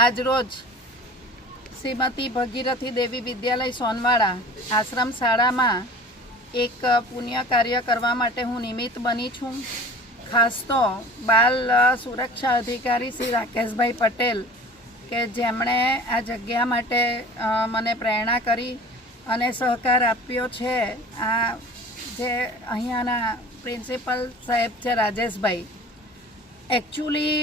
આજરોજ શ્રીમતી ભગીરથી દેવી વિદ્યાલય સોનવાડા આશ્રમ શાળામાં એક પુણ્ય કાર્ય કરવા માટે હું નિમિત્ત બની છું. ખાસ તો બાલ સુરક્ષા અધિકારી શ્રી રાકેશભાઈ પટેલ કે જેમણે આ જગ્યા માટે મને પ્રેરણા કરી અને સહકાર આપ્યો છે. આ જે અહીંયાના પ્રિન્સિપલ સાહેબ છે રાજેશભાઈ. એકચ્યુઅલી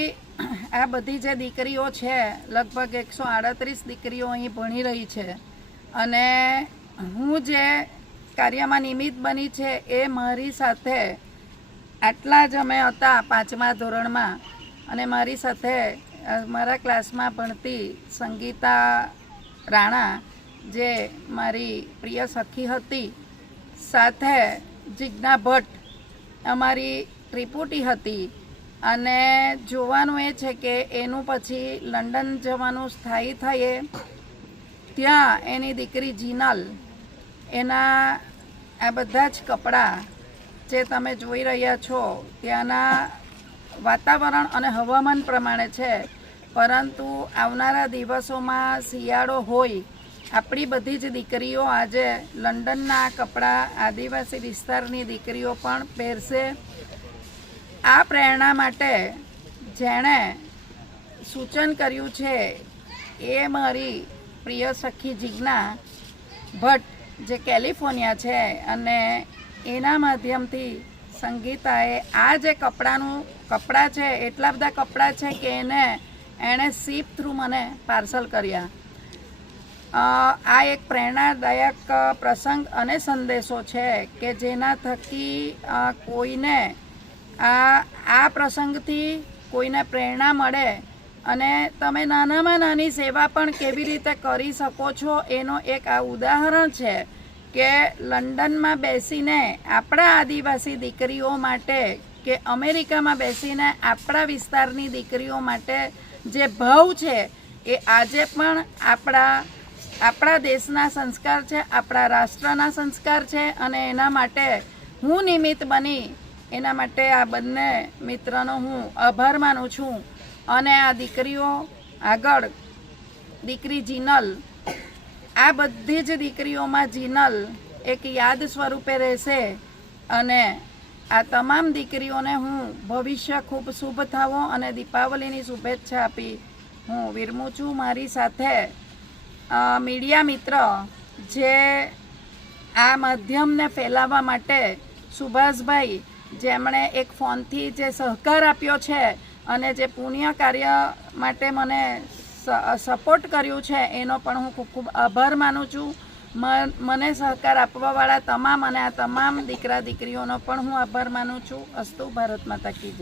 આ બધી જે દીકરીઓ છે, લગભગ એકસો આડત્રીસ દીકરીઓ અહીં ભણી રહી છે. અને હું જે કાર્યમાં નિમિત્ત બની છે, એ મારી સાથે આટલા જ અમે હતા પાંચમા ધોરણમાં. અને મારી સાથે મારા ક્લાસમાં ભણતી સંગીતા રાણા, જે મારી પ્રિય સખી હતી, સાથે જિજ્ઞા ભટ્ટ, અમારી ત્રિપુટી હતી. અને જોવાનું એ છે કે એનું પછી લંડન જવાનું સ્થાયી થઈએ ત્યાં એની દીકરી જીનલ, એના આ બધા જ કપડાં જે તમે જોઈ રહ્યા છો, ત્યાંના વાતાવરણ અને હવામાન પ્રમાણે છે. પરંતુ આવનારા દિવસોમાં શિયાળો હોય, આપણી બધી જ દીકરીઓ આજે લંડનના કપડાં આદિવાસી વિસ્તારની દીકરીઓ પણ પહેરશે. આ પ્રેરણા માટે જેણે સૂચન કર્યું છે, એ મારી પ્રિય સખી જિજ્ઞા ભટ્ટ, જે કેલિફોર્નિયા છે અને એના માધ્યમથી સંગીતાએ આ જે કપડાનું કપડાં છે, એટલા બધા કપડાં છે કે એને એણે સીપ થ્રુ મને પાર્સલ કર્યા. આ એક પ્રેરણાદાયક પ્રસંગ અને સંદેશો છે કે જેના થકી કોઈને આ આ પ્રસંગથી કોઈને પ્રેરણા મળે અને તમે નાનામાં નાની સેવા પણ કેવી રીતે કરી શકો છો એનો એક આ ઉદાહરણ છે કે લંડનમાં બેસીને આપણા આદિવાસી દીકરીઓ માટે કે અમેરિકામાં બેસીને આપણા વિસ્તારની દીકરીઓ માટે જે ભાવ છે, એ આજે પણ આપણા આપણા દેશના સંસ્કાર છે, આપણા રાષ્ટ્રના સંસ્કાર છે અને એના માટે હું નિમિત્ત બની એના માટે આ બંને મિત્રનો હું આભાર માનું છું. અને આ દીકરીઓ આગળ, દીકરી જીનલ, આ બધી જ દીકરીઓમાં જીનલ એક યાદ સ્વરૂપે રહેશે અને આ તમામ દીકરીઓને હું ભવિષ્ય ખૂબ શુભ થાવો અને દીપાવલીની શુભેચ્છા આપી હું વિરમું છું મારી સાથે. મીડિયા મિત્ર, જે આ માધ્યમને ફેલાવવા માટે સુભાષભાઈ જેમણે એક ફોનથી જે સહકાર આપ્યો છે અને જે પુણ્ય કાર્ય માટે મને સપોર્ટ કર્યું છે, એનો પણ હું ખૂબ ખૂબ આભાર માનું છું. મને સહકાર આપવાવાળા તમામ અને આ તમામ દીકરા દીકરીઓનો પણ હું આભાર માનું છું. અસ્તુ ભારત માતા કી